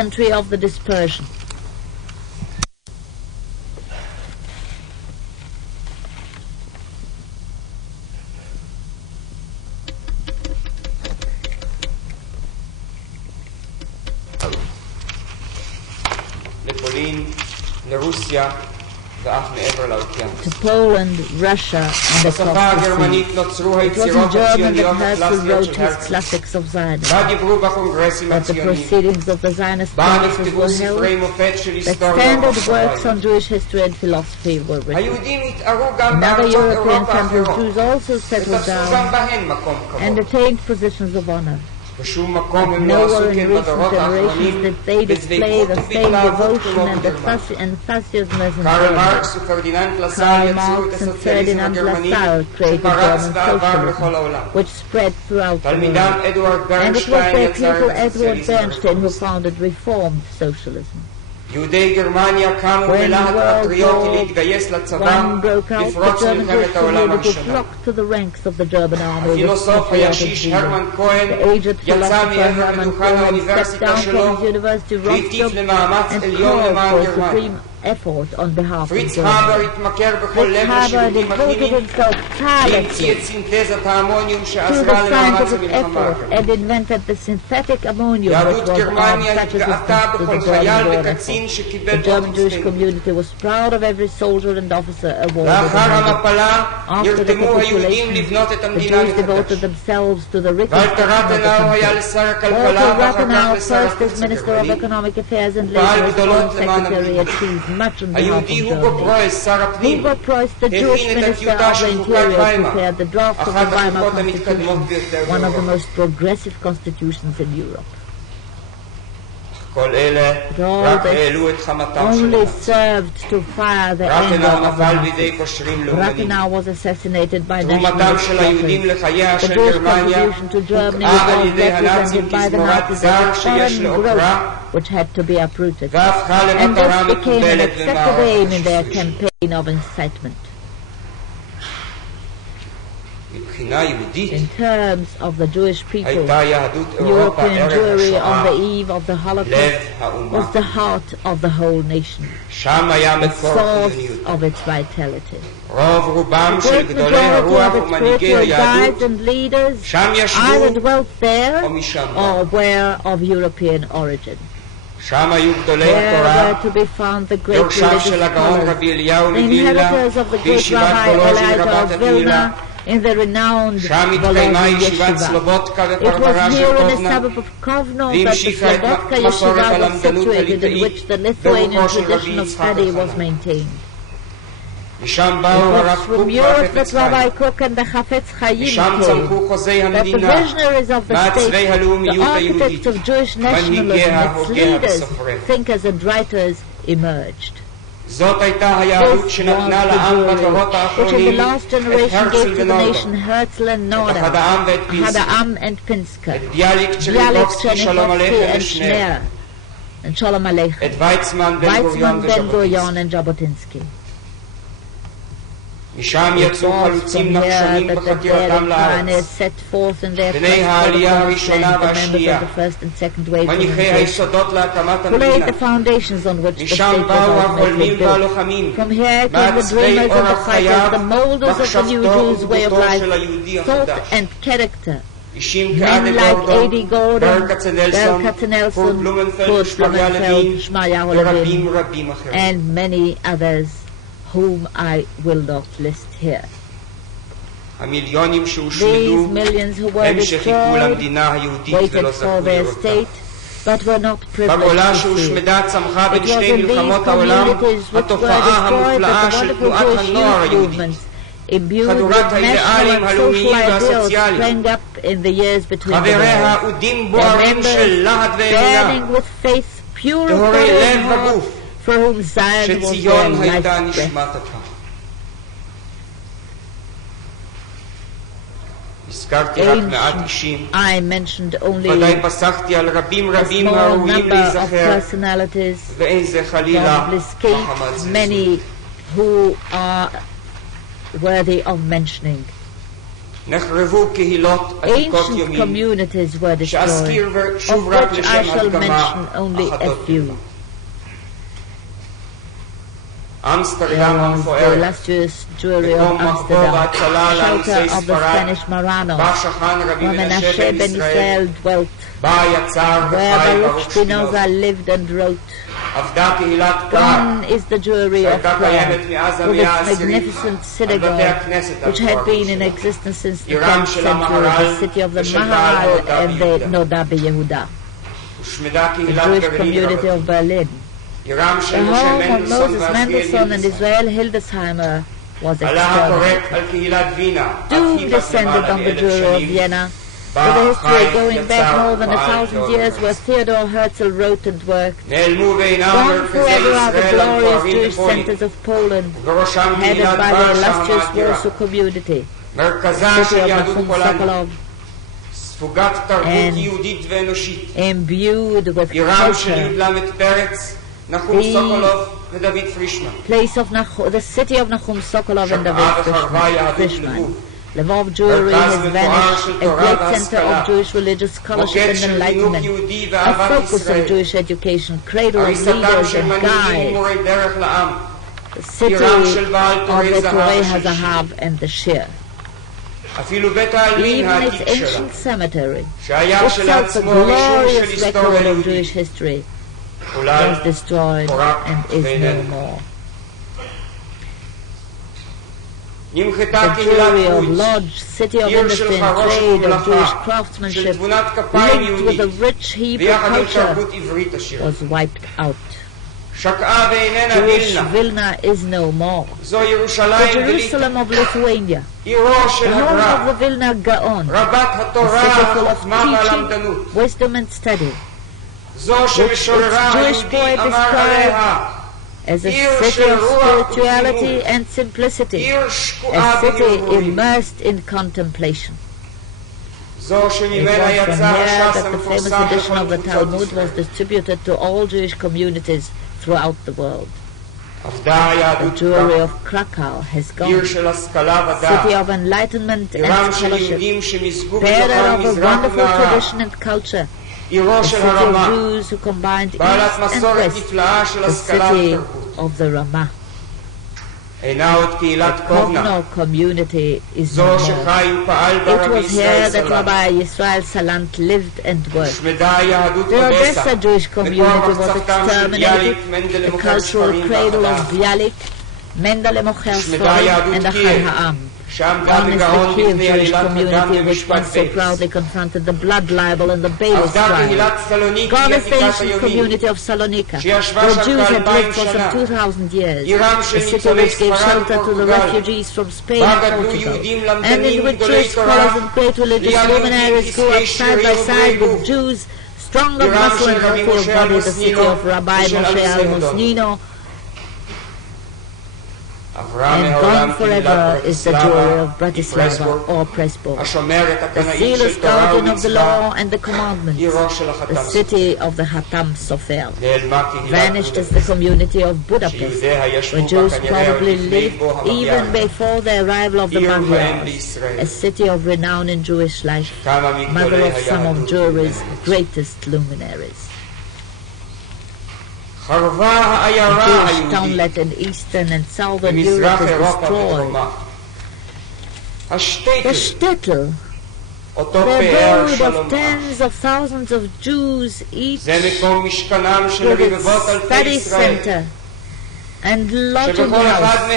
Country of the dispersion. לפולין, לרוסיה ואף מעבר לאוקיינוס. To Poland, Russia, and across בשפה הגרמנית נוצרו היצירות הציוניות הקלאסיות של הרצל. בה דיברו בקונגרסים הציוניים. בה נכתבו ספרי מופת של היסטוריה ומחשבה. היהודים התערו גם בארצות אירופה האחרות, ותפסו גם בהן מקום כבוד. בשום מקום הם לא עשו כן בדורות האחרונים בדבקות ובהתלהבות כמו בגרמניה. קרל מרקס ופרדיננד לסל יצרו את הסוציאליזם הגרמני שפרץ ועבר בכל העולם. תלמידם אדוארד ברנשטיין יצר את הסוציאליזם. יהודי גרמניה קמו בלהט פטריוטי להתגייס לצבא לפרוץ מלחמת העולם הראשונה. הפילוסוף הישיש הרמן כהן יצא מעבר לדוכן האוניברסיטה שלו והטיף למאמץ עליון למען גרמניה. פריץ האבר התמכר בכל לב לשירותים הקליניים והמציא את סינתזת האמוניום שעזרה למאמץ המלחמה. יהדות גרמניה התגאתה בכל חייל וקצין שקיבל לאחר המפלה נרתמו היהודים לבנות את המדינה מחדש. ואלטרטנאו היה לשר הכלכלה ואחר כך לשר החוץ הגרמני ופעל גדולות למען המדינה. היהודי הוגו פרויס, שר הפנים, הכין את הטיוטה של חוקת ויימאר, אחת החוקות המתקדמות ביותר באירופה. כל אלה רק העלו את חמתם שלהם. רטנאו נפל בידי קושרים לאומנים. תרומתם של היהודים לחייה של גרמניה הוקעה על ידי הנאצים כזמורת זר שיש לעוקרה והפכה למטרה מקובלת במערכת השלישית. מבחינה יהודית הייתה יהדות אירופה ערב השואה לב האומה. שם היה מקור חיוניות. רוב רובם של גדולי הרוח ומנהיגי היהדות שם ישבו או משם באו. שם היו גדולי התורה, יורשיו של הגאון רבי אליהו מווילנה וישיבת קולוז'ין רבת הקהילה. שם התקיימה ישיבת סלובודקה ופרפרה של קובנה והמשיכה את מסורת הלמדנות הליטאית ברוחו של רבי יצחק החנן. משם באו הרב קוק והחפץ חיים. משם צמחו חוזי המדינה, מעצבי הלאומיות היהודית, מנהיגיה, הוגיה וסופריה. זאת הייתה היהדות שנתנה לעם בדורות האחרונים את הרצל ונורדאו, את אחד העם ואת פינסקה, את ביאליק צ'רניחובסקי שלום עליכם ושנייה, את ויצמן בן גוריון וז'בוטינסקי. משם יצאו חלוצים נחשונים בחתירתם לארץ, בני העלייה הראשונה והשנייה, מניחי היסודות להקמת המדינה. משם באו החולמים והלוחמים, מעצבי אורח חייו, מחשבתו ודמותו של היהודי החדש. אישים כאדי גורדון, ברל כצנלסון, פורט בלומנפלד, שמריה לוין ורבים אחרים. whom I will not list here. המיליונים שהושמדו הם שחיכו למדינה היהודית ולא זכו לראותה. בגולה שהושמדה צמחה בין שתי מלחמות העולם התופעה המופלאה של תנועת הנוער היהודית, חדורת האידיאלים הלאומיים והסוציאליים, חבריה עודים בוערים של להט ואמונה, טהורי לב וגוף, שציון הייתה נשמתתה. הזכרתי רק מעט אישים, ודאי פסחתי על רבים הראויים להיזכר, ואין זה חלילה מחמת זלזול. Ancient communities were destroyed, of which I shall mention only a few. The illustrious Jewry of Amsterdam, shelter of the Spanish Marranos, where Menashe ben Israel dwelt, where Baruch Spinoza lived and wrote. Gone is the Jewry of Prague, with its magnificent synagogue, which had been in existence since the 10th century, the city of the Mahal and the Noda Yehuda, the Jewish community of Berlin. The home of Moses Mendelssohn and Israel Hildesheimer was exterminated. Doom descended on the Jewry of Vienna, with a history going back more than 1,000 years, where Theodor Herzl wrote and worked. Gone forever are the glorious Jewish centers of Poland, headed by the illustrious Warsaw community, the city of Nachum Sokolov, and imbued with culture. The city of Nachum Sokolov and David Frischman. Lvov Jewry has vanished, a great center of Jewish religious scholarship and enlightenment, a focus of Jewish education, cradle of leaders and guides, the city of the Torah HaZahav and the Shir. Even its ancient cemetery, itself a glorious record of Jewish history, was destroyed and is no more. The Jewry of Lodz, city of industry and trade, of Jewish craftsmanship, linked with a rich Hebrew culture, was wiped out. Jewish Vilna is no more. The Jerusalem of Lithuania, the home of the Vilna Gaon, a city full of teaching, wisdom and study, which its Jewish poet described as a city of spirituality and simplicity, a city immersed in contemplation. It was from here that the famous edition of the Talmud was distributed to all Jewish communities throughout the world. The Jewry of Krakow has gone, city of enlightenment and scholarship, bearer of a wonderful tradition and culture, the city of Jews who combined East and West, the city of the Ramah. The Kovno community is no more. It was here that Rabbi Yisrael Salant lived and worked. The Odessa Jewish community was exterminated, the cultural cradle of Bialik, Mendele Mocher Sforim, and Achad Ha'am. Gone is the Kiev Jewish community which once so proudly confronted the blood libel and the Beilis trial. Gone is the ancient community of Salonika, where Jews had lived for some 2,000 years, a city which gave shelter to the refugees from Spain and Portugal, and in which Jewish scholars and great religious luminaries grew up side by side with Jews, strong of muscle and healthy of body, the city of Rabbi Moshe Al-Musnino. And gone forever is the Jewry of Bratislava or Pressburg, the zealous guardian of the law and the commandments, the city of the Hatam Sofer. Vanished is the community of Budapest, where Jews probably lived even before the arrival of the Magyars, a city of renown in Jewish life, mother of some of Jewry's greatest luminaries. The Jewish townlet in Eastern and Southern Europe is destroyed. The shtetl, the abode of tens of thousands of Jews, each with its study center and lodging house,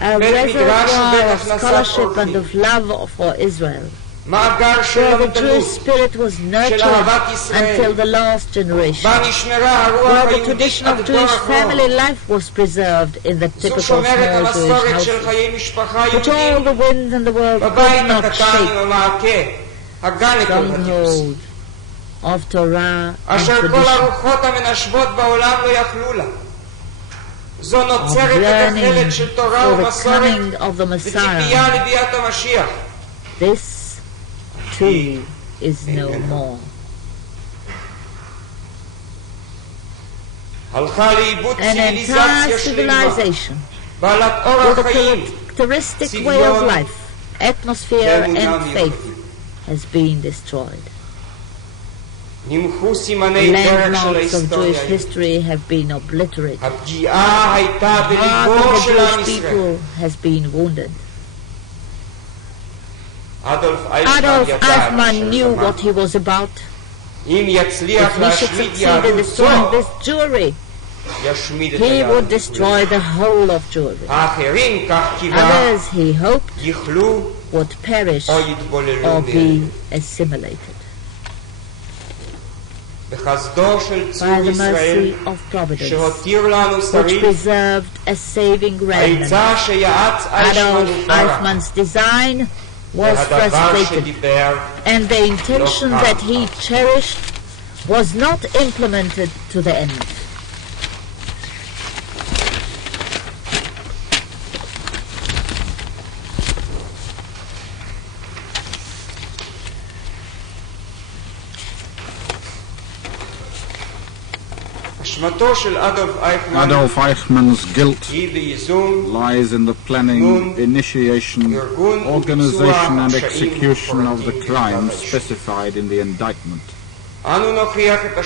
a reservoir of scholarship and of love for Israel, where the Jewish spirit was nurtured until the last generation, where the tradition of Jewish family life was preserved in the typical small Jewish houses, which all the winds in the world could not shake. Stronghold of Torah and tradition, of yearning for the coming of the Messiah. This too is no more. An entire civilization with a characteristic way of life atmosphere and faith has been destroyed. Landmarks of Jewish history have been obliterated. The heart of the Jewish people has been wounded. Adolf Eichmann knew what he was about. If he should succeed in destroying this Jewry, he would destroy the whole of Jewry. Others, he hoped, would perish or be assimilated. By the mercy of Providence, which preserved a saving remnant, Adolf Eichmann's design was frustrated, and the intention that he cherished was not implemented to the end. Adolf Eichmann's guilt lies in the planning, initiation, organization and execution of the crimes specified in the indictment.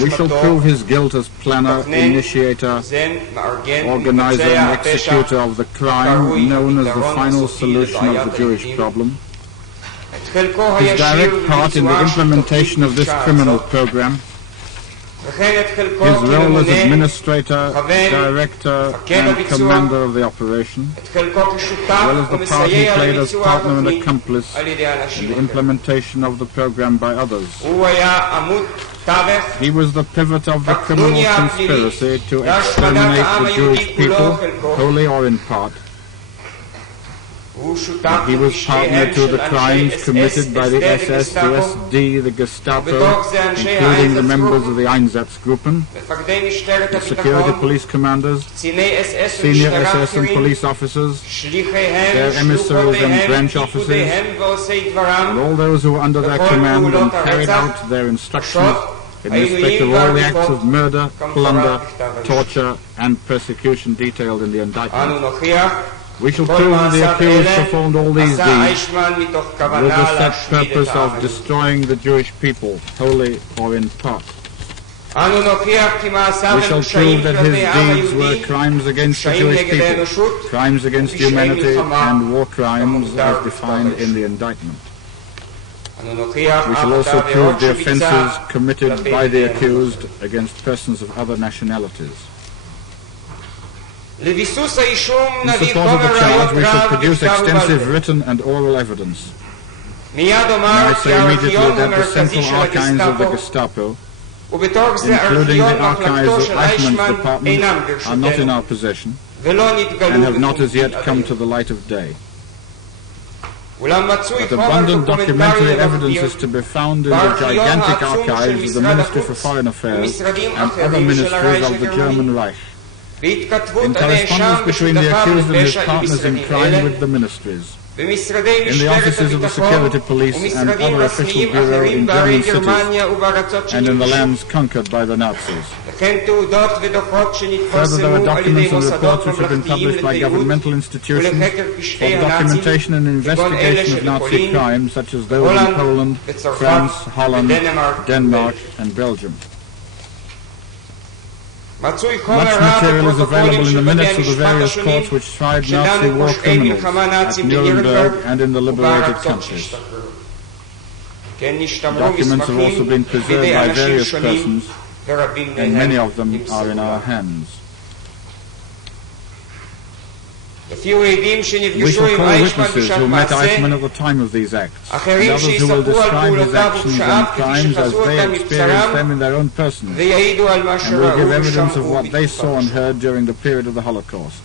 We shall prove his guilt as planner, initiator, organizer and executor of the crime known as the final solution of the Jewish problem. His direct part in the implementation of this criminal program, his role as administrator, director and commander of the operation, as well as the part he played as partner and accomplice in the implementation of the program by others. He was the pivot of the criminal conspiracy to exterminate the Jewish people, wholly or in part. He was partner to the crimes committed by the SS, the SD, the Gestapo, including the members of the Einsatzgruppen, the security police commanders, senior SS and police officers, their emissaries and branch officers, and all those who were under their command and carried out their instructions in respect of all the acts of murder, plunder, torture, and persecution detailed in the indictment. We shall prove that the accused performed all these deeds with the set purpose of destroying the Jewish people, wholly or in part. We shall prove that his deeds were crimes against the Jewish people, crimes against humanity, and war crimes as defined in the indictment. We shall also prove the offences committed by the accused against persons of other nationalities. In support of the charge, we shall produce extensive written and oral evidence. May I say immediately that the central archives of the Gestapo, including the archives of Eichmann's department, are not in our possession and have not as yet come to the light of day. But abundant documentary evidence is to be found in the gigantic archives of the Ministry for Foreign Affairs and other ministries of the German Reich, in correspondence between the accused and his partners in crime with the ministries, in the offices of the security police and other official bureaux in German cities, and in the lands conquered by the Nazis. Further, there are documents and reports which have been published by governmental institutions for documentation and investigation of Nazi crimes, such as those in Poland, France, Holland, Denmark, and Belgium. Much material is available in the minutes of the various courts which tried Nazi war criminals at Nuremberg and in the liberated countries. Documents have also been preserved by various persons, and many of them are in our hands. We shall call witnesses who met Eichmann at the time of these acts, and others who will describe his actions and crimes as they experienced them in their own persons, and will give evidence of what they saw and heard during the period of the Holocaust.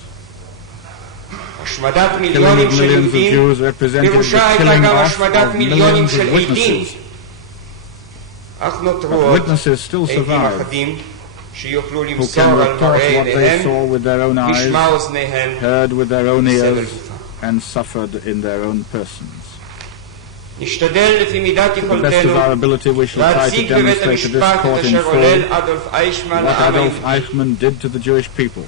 Killing of millions of Jews represented the killing off of millions of witnesses. But witnesses still survive, who can report what they saw with their own eyes, heard with their own ears, and suffered in their own persons. To the best of our ability, we shall try to demonstrate to this court in full what Adolf Eichmann did to the Jewish people,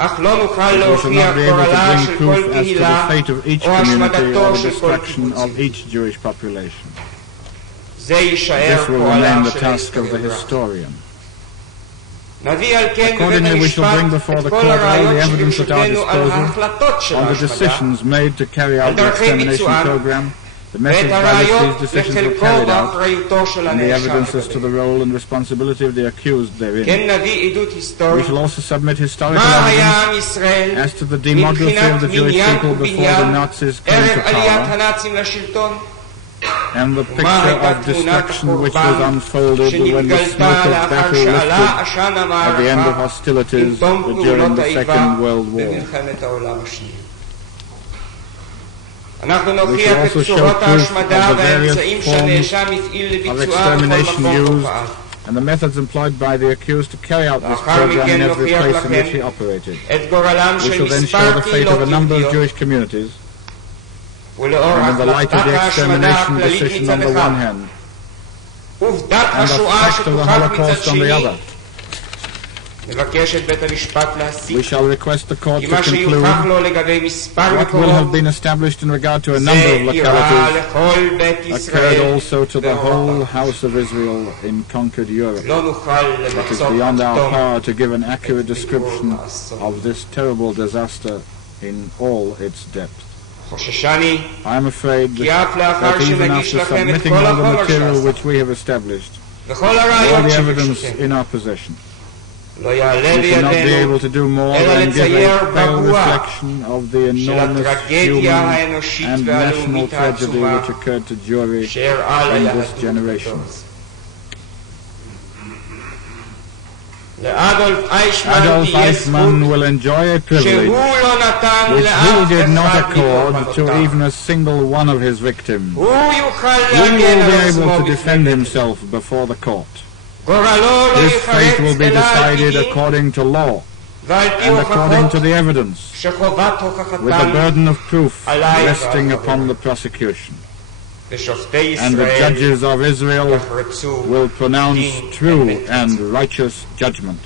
אך לא נוכל We shall להוכיח not be able to גורלה bring של כל proof as to the קהילה fate of each או community or השמדתו the של כל destruction קיבוץ. of each Jewish population. זה יישאר This will פועלם remain the של task of the ההיסטוריוגרפיה. historian. נביא על כן בבית Accordingly, we shall bring המשפט before את the כל court all the הראיות evidence at our שברשותנו על disposal ההחלטות של on the ההשמדה decisions made to carry out the דרכי extermination ביצוען, program, the ואת methods by which הראיות these decisions were לחלקו carried out, ואחריותו של and the הנאשם evidence as to the לגביהם. role and responsibility of the accused therein. כן נביא עדות We היסטורית shall also submit historical מה היה evidence עם ישראל as to the demography מבחינת of the Jewish מניין people before the ובניין Nazis came ערב to עליית power, הנאצים לשלטון and the picture of destruction which was unfolded when the smoke of battle lifted at the end of hostilities during the Second World War. במלחמת העולם השנייה. אנחנו We נוכיח shall את also show צורות proof ההשמדה of the והאמצעים various שהנאשם forms הפעיל of לביצועה בכל extermination מקום used ופעל. and the methods employed by the accused to carry out this לאחר program מכן in every נוכיח place in which he לכם operated. את גורלם We של shall then show מספר the fate קהילות of a number of יהודיות Jewish communities, ולאור and in the light of החלטת the ההשמדה extermination הכללית decision מצד on the אחד one hand, עובדת and the השואה fact of the שתוכח מצד Holocaust on the שני other. נבקש את בית המשפט We להסיק shall request the court כי to מה שיוכח conclude לו לגבי מספר what will have מקומות been established in regard to a זה number of אירע localities לכל בית occurred ישראל also to the whole באירופה. house of Israel in conquered Europe. לא נוכל It is למצות beyond our עד תום power to give an accurate את description דיבור האסון. of this terrible disaster in all its depth. חוששני I am afraid כי אף לאחר that even שנגיש after לכם את submitting כל all the החומר material שאספנו which we have established, וכל all הראיות the evidence שברשותנו in our possession, לא יעלה we shall not be בידינו able to do more אלא than give לצייר a pale בבואה reflection of the של enormous הטרגדיה human האנושית and national והלאומית tragedy העצומה which occurred to Jewry שאירעה in ליהדות this generation. בדור. לאדולף אייכמן Adolf תהיה זכות Eichmann will enjoy a privilege שהוא לא נתן which he לאף did not אחד accord to מקורבנותיו. even a single one of his victims. הוא יוכל He להגן will על be עצמו able to בפני defend בית himself before the court. גורלו לא His fate will ייחרץ be אלא על decided פי דין according to law ועל פי and according to הוכחות the evidence, שחובת with the הוכחתן burden of proof עליי resting ועל upon the prosecution. ושופטי And the ישראל judges of Israel יחרצו will pronounce דין true אמת. and righteous judgment.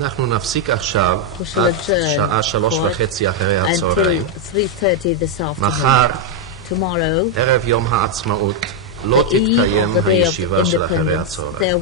אנחנו נפסיק עכשיו עד שעה 3:30 אחרי הצהריים. מחר, ערב יום העצמאות, לא תתקיים הישיבה של אחרי הצהריים.